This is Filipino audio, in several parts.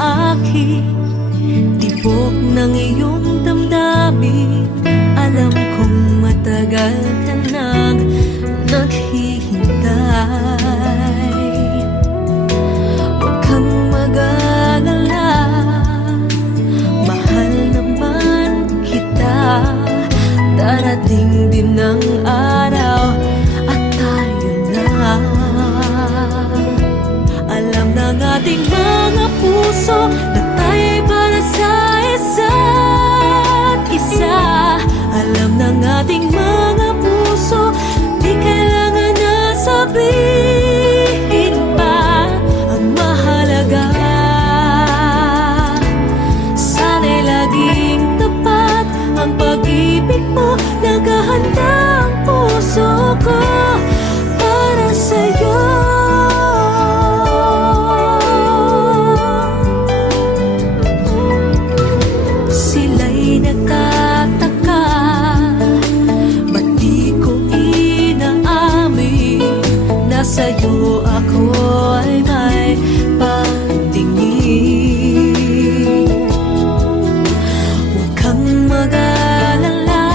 aking tibok ng iyong damdamin. Alam kong matagal ka nang naghihintay. Huwag kang mag-alala, mahal naman kita. Darating din ang araw at tayo na. Alam ng ating mga puso na tayo'y para sa isa't isa. Alam ng ating mga puso, di kailangan na sabihin pa. Ang mahalaga, sana'y laging tapat ang pag-ibig mo. Naghahanda ang puso ko para sa'yo. Sila'y nagtataka, ba't di ko inaamin na sa'yo ako ay may pagtingin. Huwag kang mag-alala,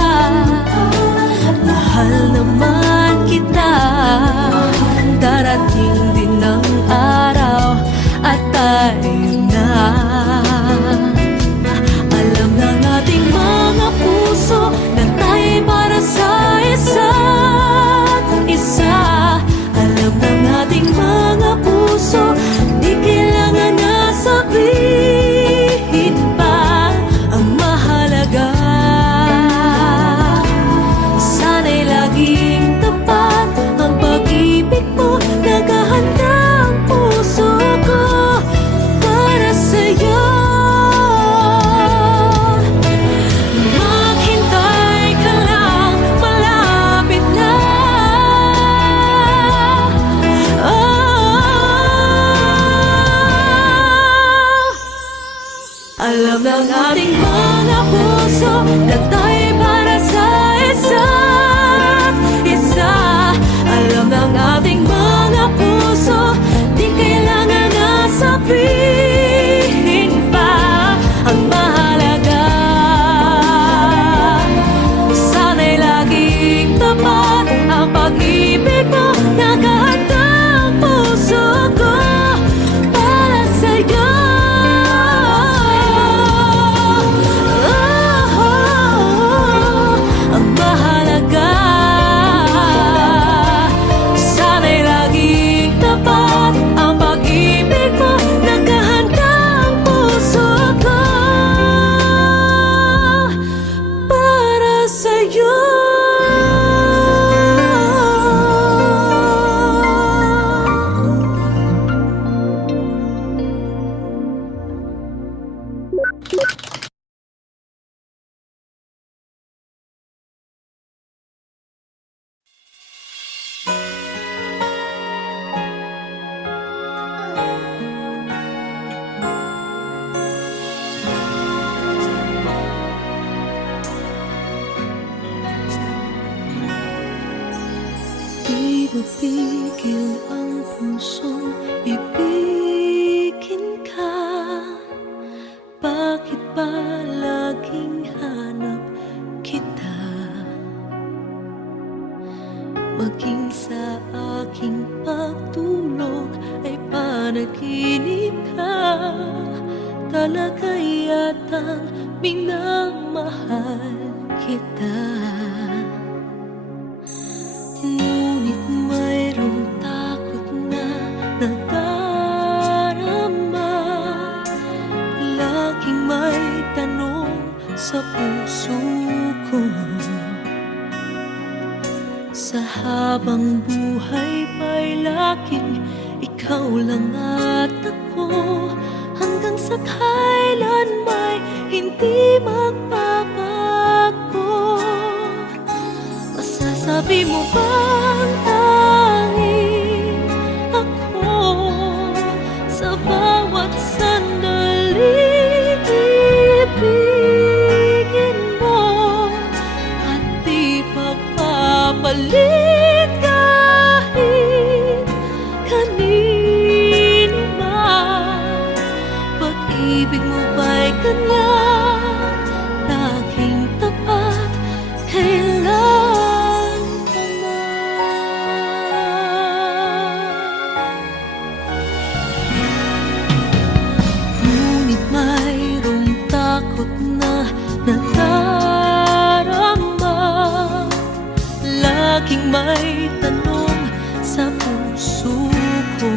mahal naman kita. Darating din ang araw at tayo na. Alam ng ating mga puso na tayo'y para sa isa't isa. Alam ng ating mga puso, di kailangan na sabihin pa. Ang mahalaga, sana'y laging tapat ang pag-ibig mo. Naghahanda ang puso ko para sa'yo. Maghintay ka lang, malapit na. Alam ng ating mga puso na tayo'y para sa isa't isa. Alam ng ating mga puso, di kailangan na sabihin pa. Ang mahalaga, sana'y laging tapat ang pag-ibig mo. Naghahanda ang puso ko para sa'yo. Ang mahalaga, sana'y laging tapat ang pag-ibig mo. Naghahanda ang puso ko para sa'yo. Di mapigil ang pusong ibigin ka. Bakit ba laging hanap kita? Maging sa aking pagtulog ay panaginip ka. Talaga yatang minamahal kita. Ngunit mayroong takot na nadarama. Laging may tanong sa puso ko. Sa habang buhay pa'y laging ikaw lang at ako. Hanggang sa kailan may hindi magbabago. Masasabi mo bang tanging ako sa bawat sandali ibigin mo at di pagpapalit kahit kanino man? Pag may tanong sa puso ko.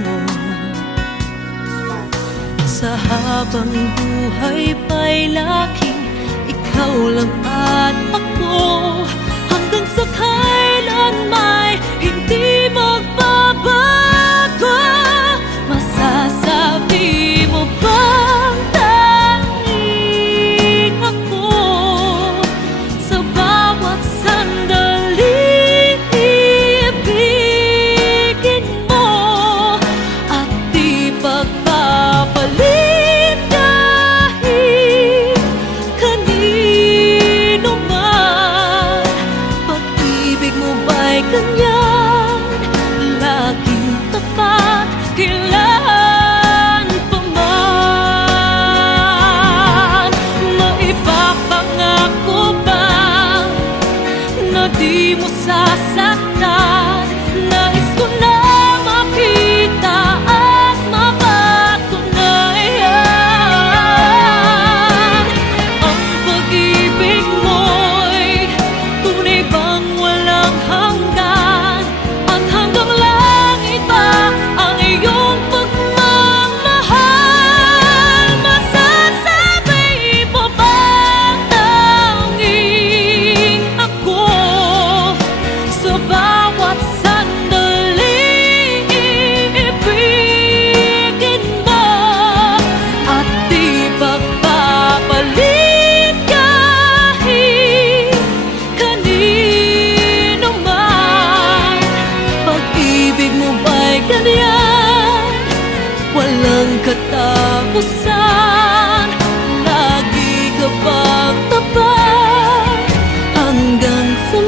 Sa habang buhay pa'y laking ikaw lang at ako, hanggang sa kailan may hindi magbabago. Masasabi mo bang tanging ako sa bawat sandali ibigin mo at di pagpapalit kahit kanino man? Pag-ibig mo ba'y ganyan, laging tapat, kailan pa man? Maipapangako ba na di mo sasaktan? Nais ko na makita at mapatunayan ang pag-ibig mo'y tunay bang walang hanggan, at hanggang langit ba ang iyong pagmamahal? Masasabi mo bang tanging ako sa bawat sandali ibigin mo at di pagpapalit kahit kanino man? Pag-ibig mo ba'y ganyan, walang katapusan? Lagi ka bang tapat hanggang sa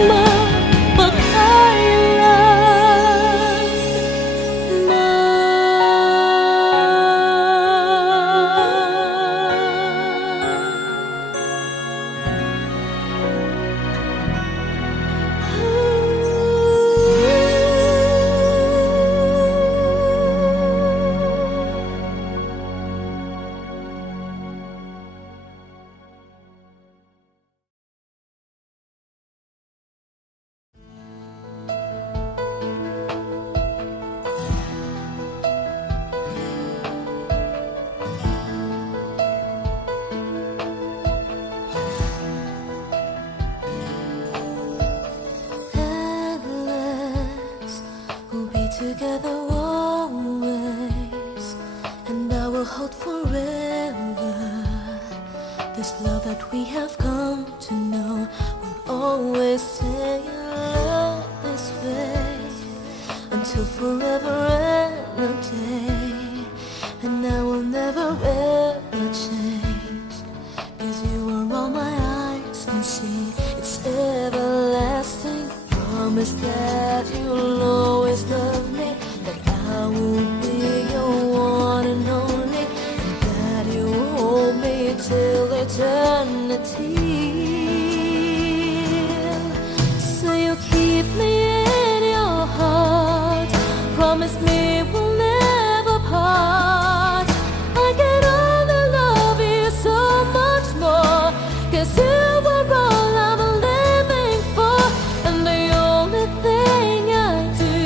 endless, we'll be together always, and I will hold forever. This love that we have come to know will always stay in love this way until forever and a day. And I will never ever change, 'cause you are all my eyes can see. It's everlasting. Promise that you'll always love me, that I will be your one and only, and that you hold me till eternity. So you keep me in your heart. Promise me we'll never part. I can only love you so much more, 'cause you are all I'm living for. And the only thing I do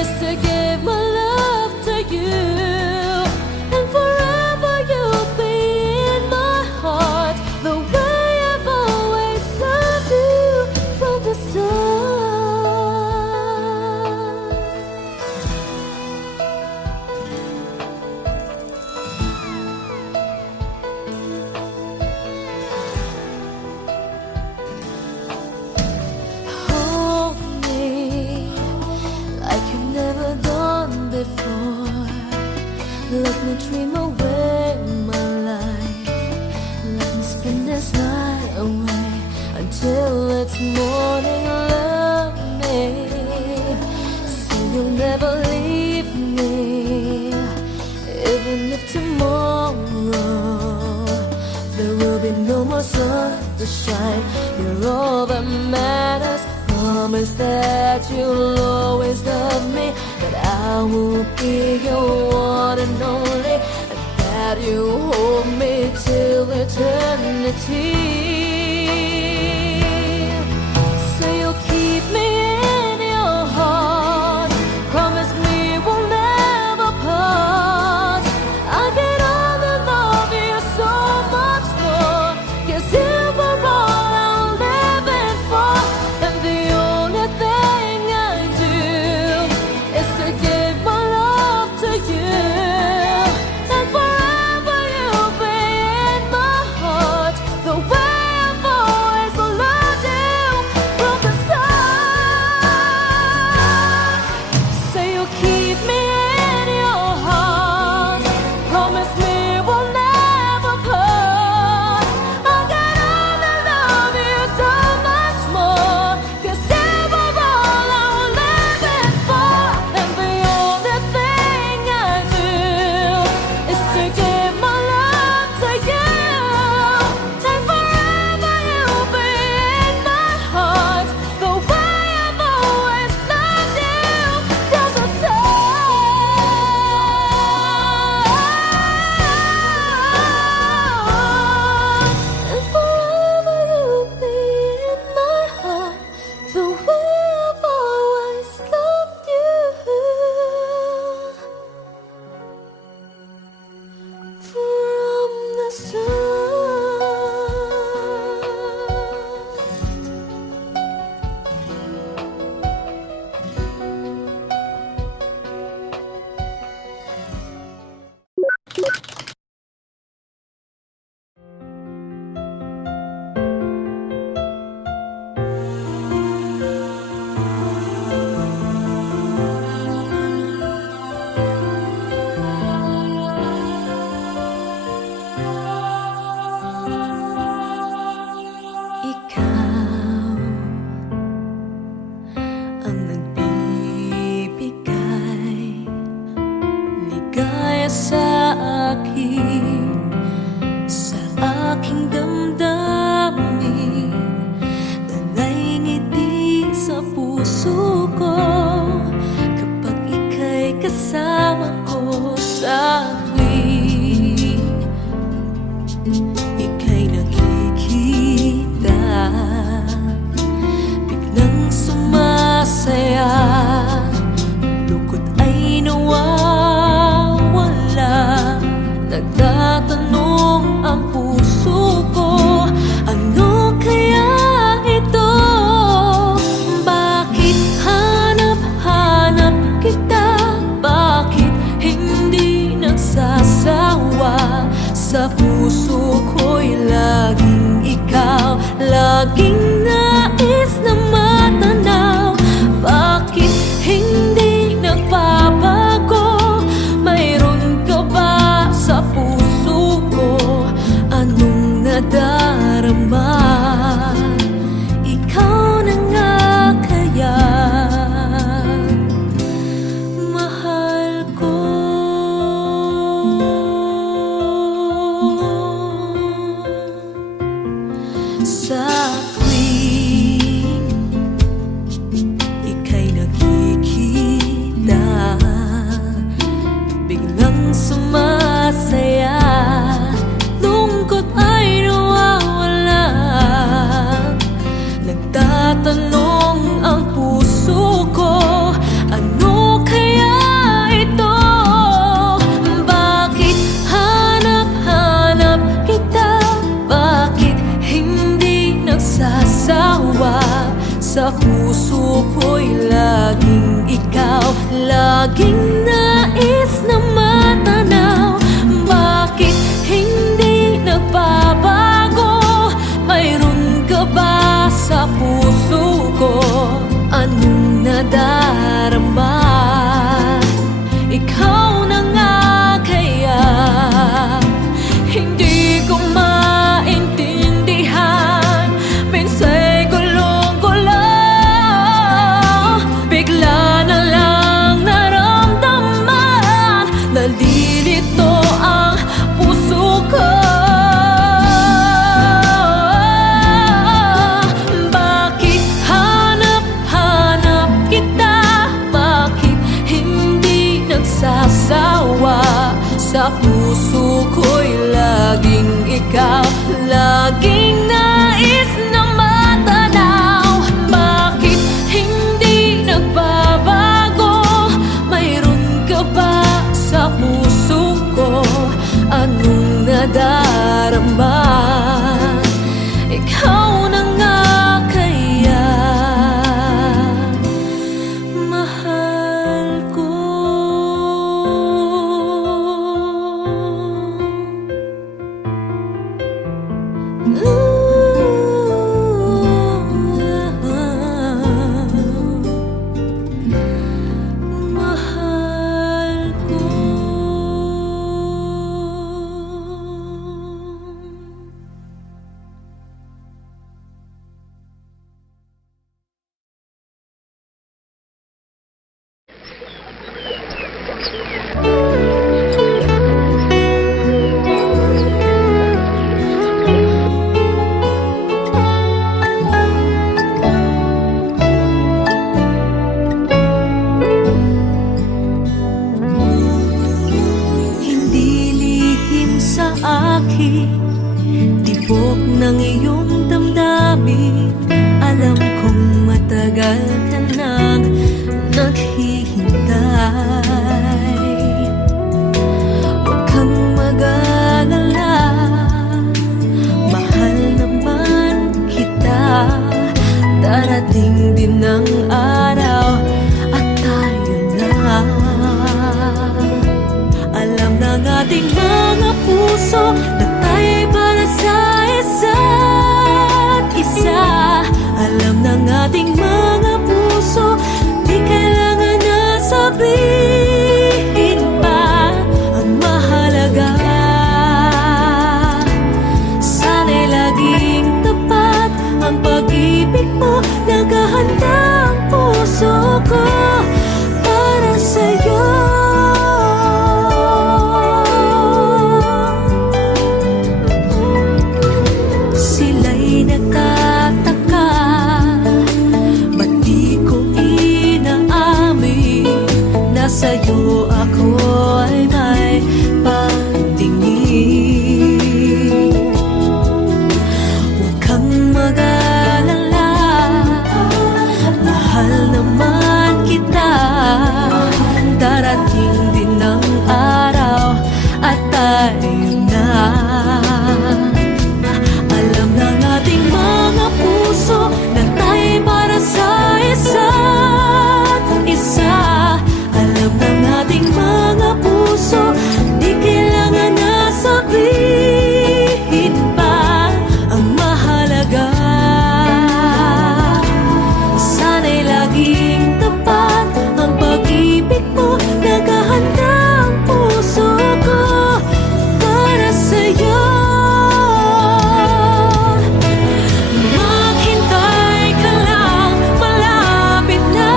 is to give my love to you, and forever you'll be in my heart, the way I've always loved you from the start. Hold me like you've never done before. Let me dream away my life. Let me spend this night away until it's morning. Love me, so you'll never leave me, even if tomorrow there will be no more sun to shine. You're all that matters. Promise that you'll always love me, that I will be your one and only, and that you hold me till eternity. So you'll keep me in puso. Ikaw ang nagbibigay ligaya sa akin, sa aking damdamin, talay ngiti sa puso ko kapag ika'y kasama ko sa tuwing ika'y nakikita, biglang sumasaya, lungkot ay nawawala. Nagtatanong ang puso ko, ano kaya ito? Bakit hanap-hanap kita? Bakit hindi nagsasawa? Sa puso ko'y laging ikaw, laging nais na matanaw. Bakit hindi nagbabago? Mayroon ka ba sa puso ko? Anong nadarama? Ikaw na nga kaya mahal ko. Sa tuwing ika'y nakikita, biglang sumasaya, lungkot ay nawawala. Nagtatanong ang puso ko, ano kaya ito? Bakit hanap-hanap kita? Bakit hindi nagsasawa? Sa puso ko'y laging ikaw, laging nais na matanaw. Bakit hindi nagbabago? Mayroon ka ba sa puso ko? Anong nadarama? Ikaw na nga kaya hindi ko maintindihan. Minsa'y gulong-gulo, bigla na lang naramdaman, nalilito ang puso ko. Bakit hanap-hanap kita? Bakit hindi nagsasawa? Sa puso ko'y laging ikaw, laging nais na matanaw. Bakit hindi nagbabago? Mayroon ka ba sa puso ko? Anong nadarama? Ikaw na nga kaya mahal ko. Mahal ko. akin, tibok ng iyong damdamin. Alam kong matagal ka nang naghihintay. Huwag kang mag-alala, ng ating mga puso Nagtay para sa isa't isa. Alam ng ating mga puso Di kailangan na sabihin pa ang mahalaga. Sana'y laging tapat ang pag-ibig mo. Naghahanda ang puso ko para sa'yo. Sila'y nagtataka, ba't di ko inaamin na sa'yo ako ay may pagtingin. Huwag kang mag-alala, mahal naman kita. Darating din ang araw at tayo na. Alam ng ating mga puso Nagtay para sa isa't isa. Alam ng ating mga puso Di kailangan na sabihin pa ang mahalaga. Sana'y laging tapat ang pag-ibig mo. Naghahanda ang puso ko para sa'yo. Maghintay ka lang, malapit na.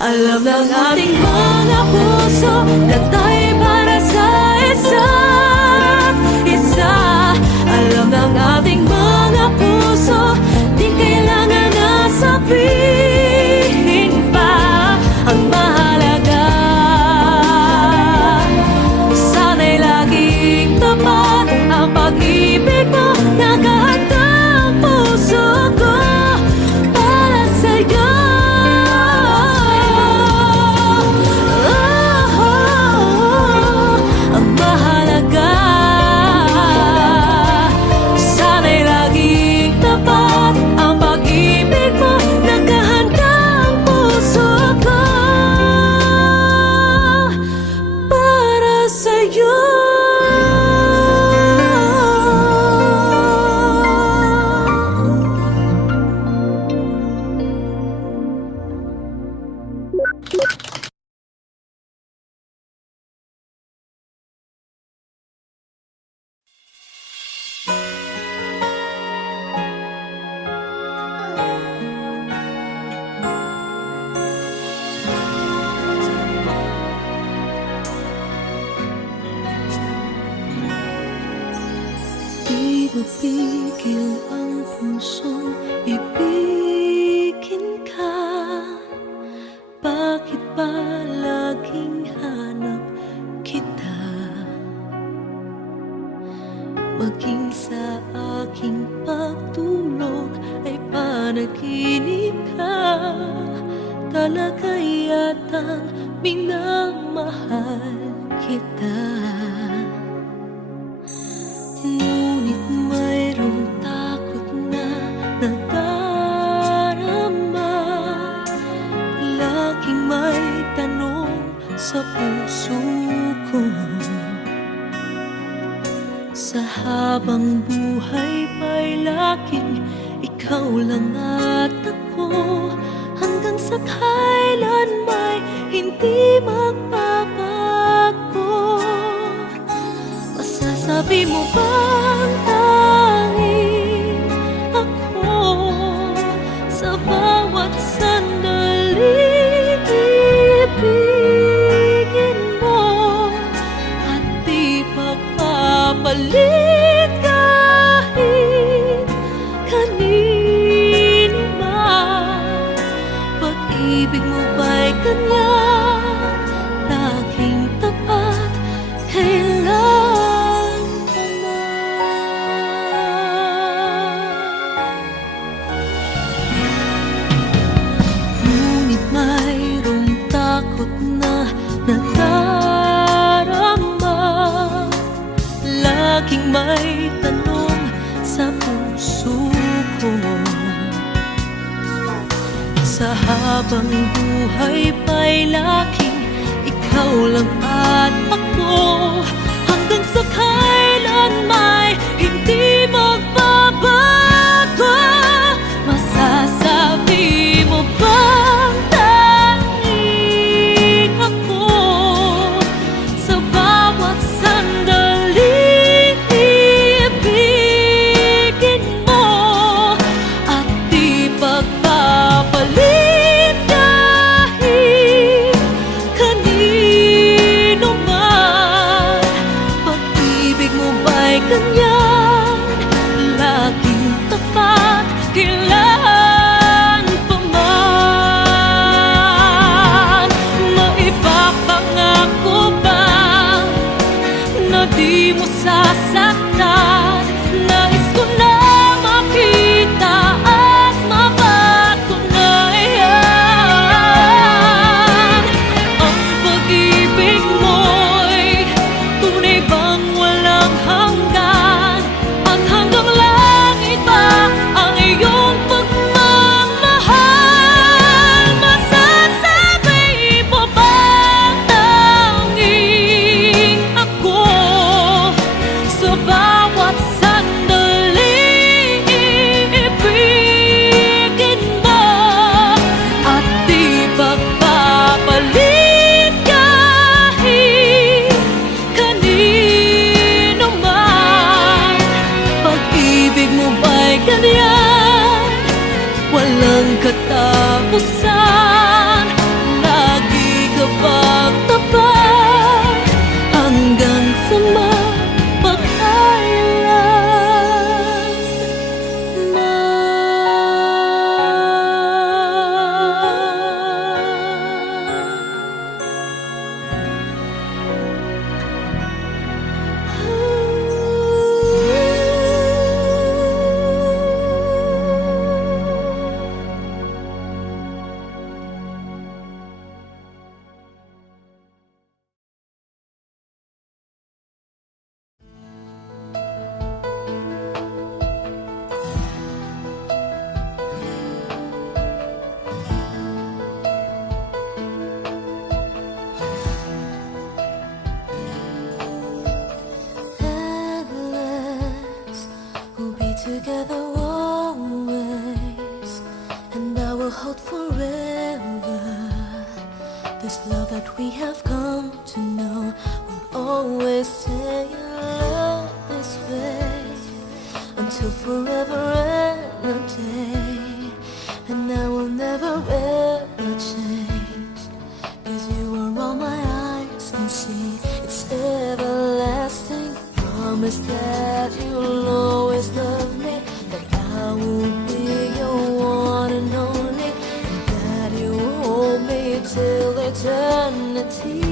Alam ng ating mga puso Nagtay para sa isa't isa. Alam ng ating mga puso Di kailangan na sabihin pa ang mahalaga. Sana'y laging tapat ang pag-ibig mo. Naghahanda ang puso ko para sa'yo. Ang mahalaga, sana'y laging tapat ang pag-ibig mo. Naghahanda ang puso ko para sa'yo. Di mapigil ang pusong ibigin ka. Bakit ba laging hanap kita? Maging sa aking pagtulog ay panaginip ka. Talaga yatang minamahal kita. Ngunit mayroong takot na nadarama. Laging may tanong sa puso ko. Sa habang buhay ba'y laging ikaw lang at ako. Hanggang sa kailan may hindi magbabago. Masasabi mo bang tanging ako sa bawat sandali ibigin mo at di pagpapalit kahit kanino man? Pag-ibig mo ba'y ganyan laging tapat kailan pa man? Sa habang buhay pa'y laking ikaw lang at ako, hanggang sa kailan may hindi magbabago. Masasabi mo bang tanging ako sa bawat sandali ibigin mo at di pagpapalit kahit kanino man? Pag-ibig mo ba'y ganyan, laging tapat kailan pa man? Maipapangako ba na di mo sasaktan? Nais ko na makita at mapatunayan ang pag-ibig mo'y tunay bang walang hanggan, at hanggang langit ba ang iyong pagmamahal? Masasabi mo bang tanging ako sa bawat sandali ibigin mo at di pagpapalit kahit kanino man? Pag-ibig mo ba'y ganyan, walang katapusan? Lagi ka bang tapat hanggang sa endless, we'll be together always, and I will hold forever this love that we have come to know. We'll always stay in love this way until forever and a day, and I will never ever change, 'cause you are all my eyes can see. It's everlasting. Promise that you'll always love me, that I will be your one and only, and that you hold me till eternity.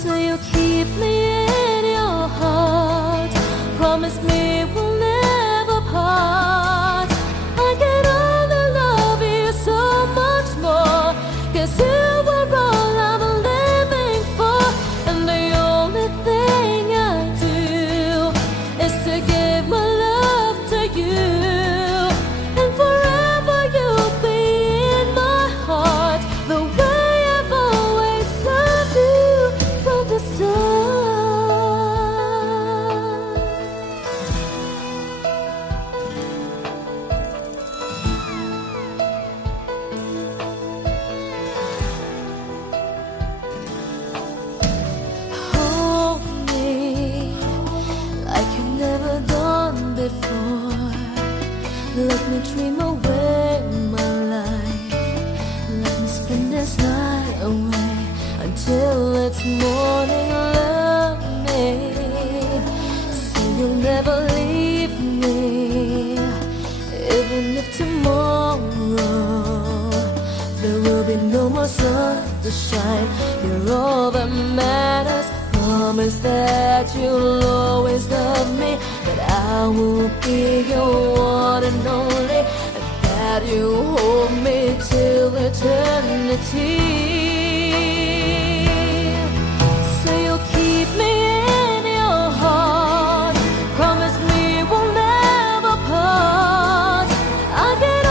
So you keep me in your heart. Promise me we'll never part. I can only love you so much more, 'cause you are all I'm living for, and the only thing I do is to give my love to you, and forever you'll be in my heart, the way I've always loved you from the start. Hold me like you've never done before. Let me dream away my life. Let me spend this night away until it's morning. Love me so you'll never leave me, even if tomorrow there will be no more sun to shine. You're all that matters. Promise that you'll always love me, that I will be your one and only, and that you hold me till eternity. So you'll keep me in your heart. Promise me we'll never part. I get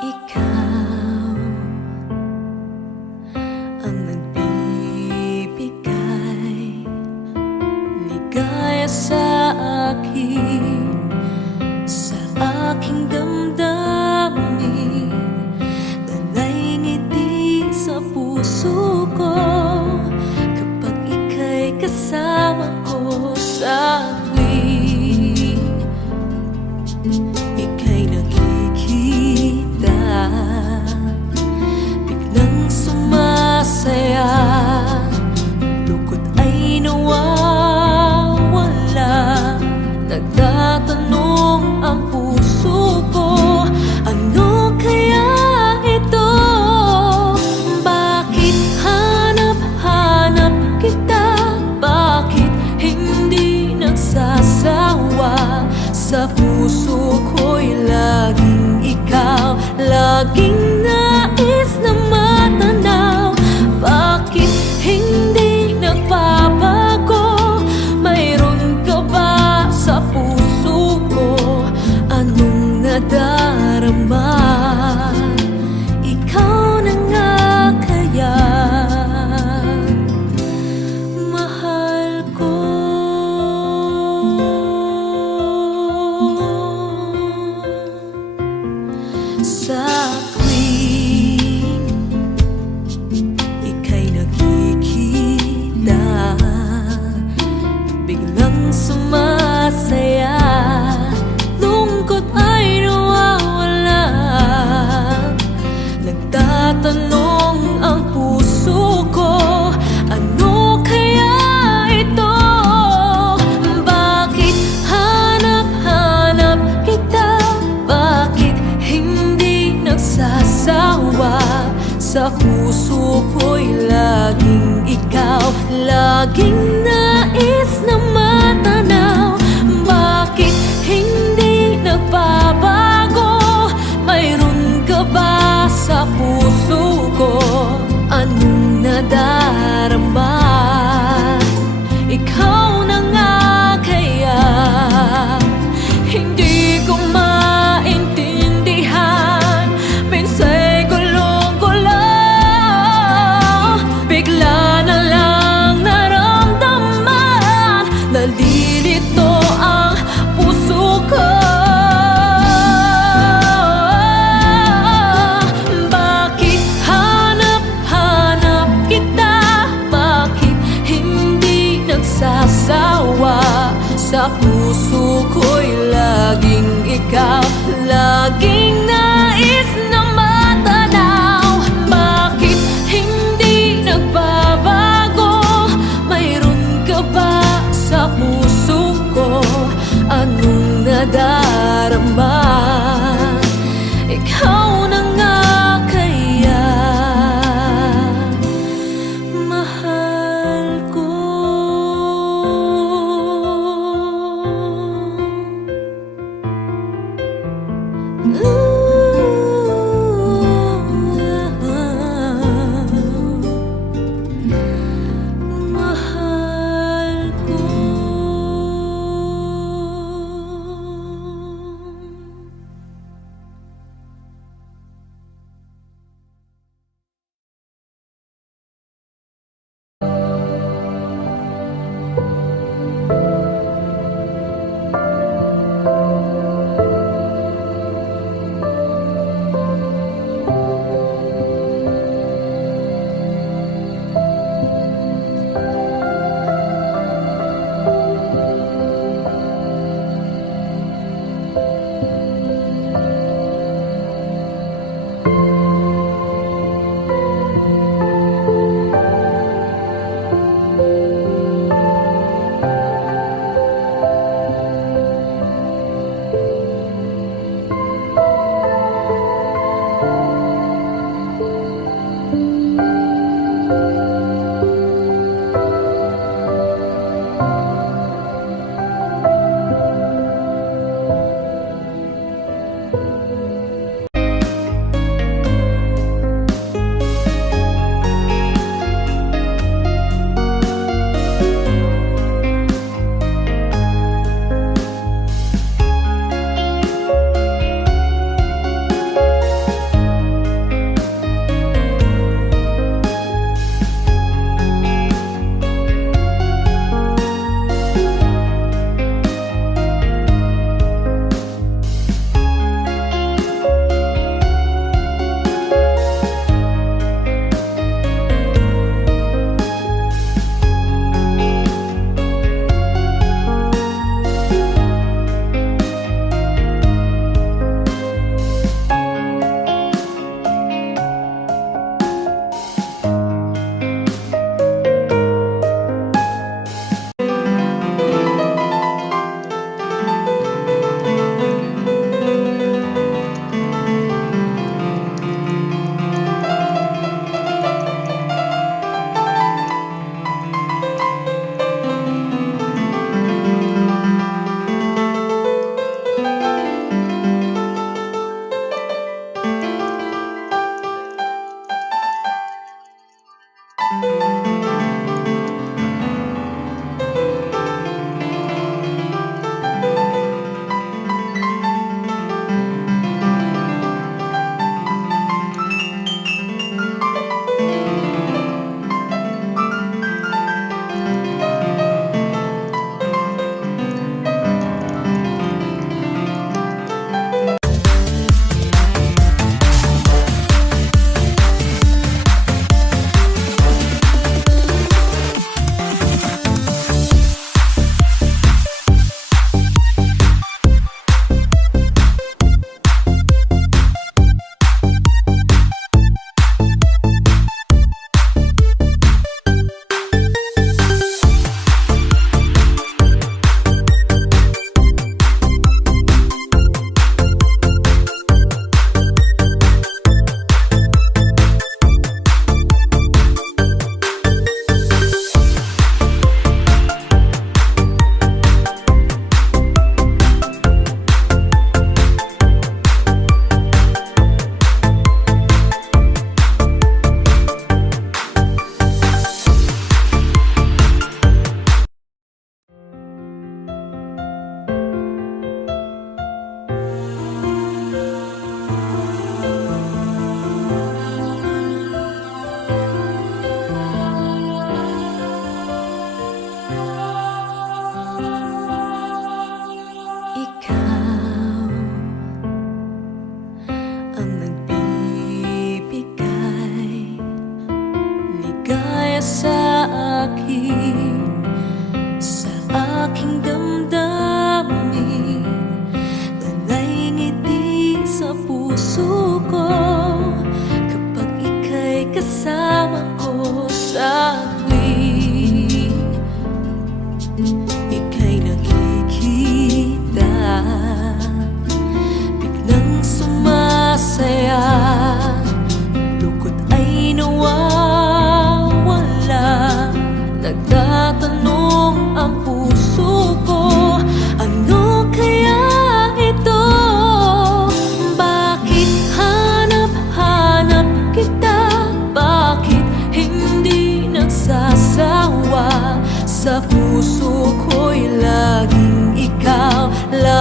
Ikaw ang nagbibigay ligaya sa akin, sa aking damdamin. Dalay ngiti sa puso ko kapag ika'y kasama ko sa tuwing ika'y nakikita. Biglang sumasaya, lungkot ay nawawala. Nagtatanong ang puso ko, ano kaya ito? Bakit hanap-hanap kita? Bakit hindi nagsasawa? Sa puso ko'y laging ikaw, laging nais na matanaw. Bakit hindi nagbabago? Mayroon ka ba sa puso ko? Anong nadarama? Ikaw na nga kaya mahal ko. Sa tuwing ika'y nakikita, biglang sumasaya, lungkot ay nawawala. Nagtatanong ang puso ko, ano kaya ito? Bakit hanap-hanap kita? Bakit hindi nagsasawa? Sa puso ko'y laging ikaw, laging nais na matanaw. Bakit hindi nagbabago? Mayroon ka ba sa puso ko? Anong nadarama? Ikaw na nga kaya hindi ko maintindihan. Minsa'y gulong-gulo, bigla na lang naramdaman. Nalilito ang puso ko. Bakit hanap-hanap kita? Bakit hindi nagsasawa? Sa puso ko'y laging ikaw, laging nais na matanaw. Bakit hindi nagbabago? Mayroon ka ba sa puso ko? Anong nadarama? Ikaw na nga kaya mahal ko. Ooh.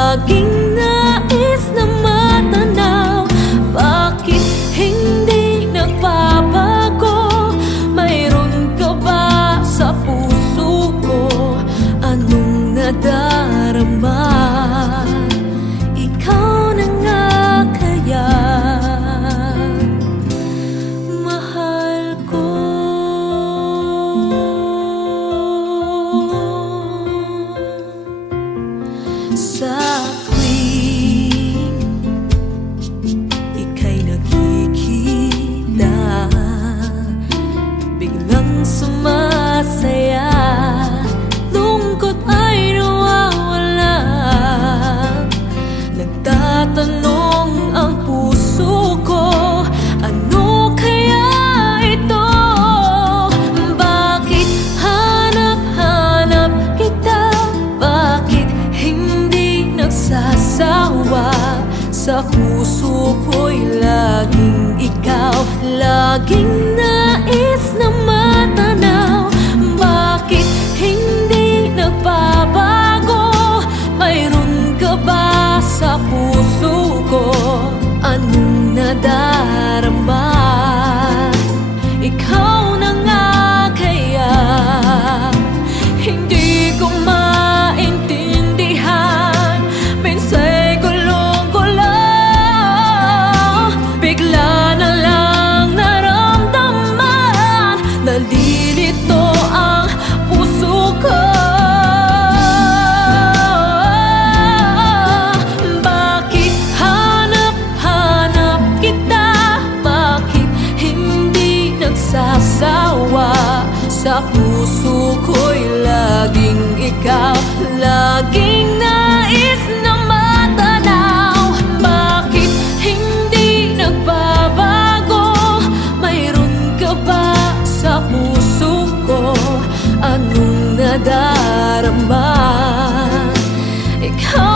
laging nais na matanaw. Bakit hindi nagbabago? Mayroon ka ba sa puso ko? Anong nadarama? Ikaw na nga kaya mahal ko. Sa tuwing ika'y nakikita, biglang sumasaya, lungkot ay nawawala. Nagtatanong ang puso ko, ano kaya ito? Bakit hanap-hanap kita? Bakit hindi nagsasawa? Sa puso ko'y laging ikaw, laging nais na matanaw. Bakit hindi nagbabago? Mayroon ka ba sa puso ko? Anong nadarama? Ikaw na nga kaya hindi ko maintindihan. Minsa'y gulong-gulo, bigla na lang naramdaman, nalilito ang puso ko. Bakit hanap-hanap kita? Bakit hindi nagsasawa? Sa puso ko'y laging ikaw, laging nais na matanaw. Bakit hindi nagbabago? Mayroon ka ba sa puso ko? Anong nadarama? Ikaw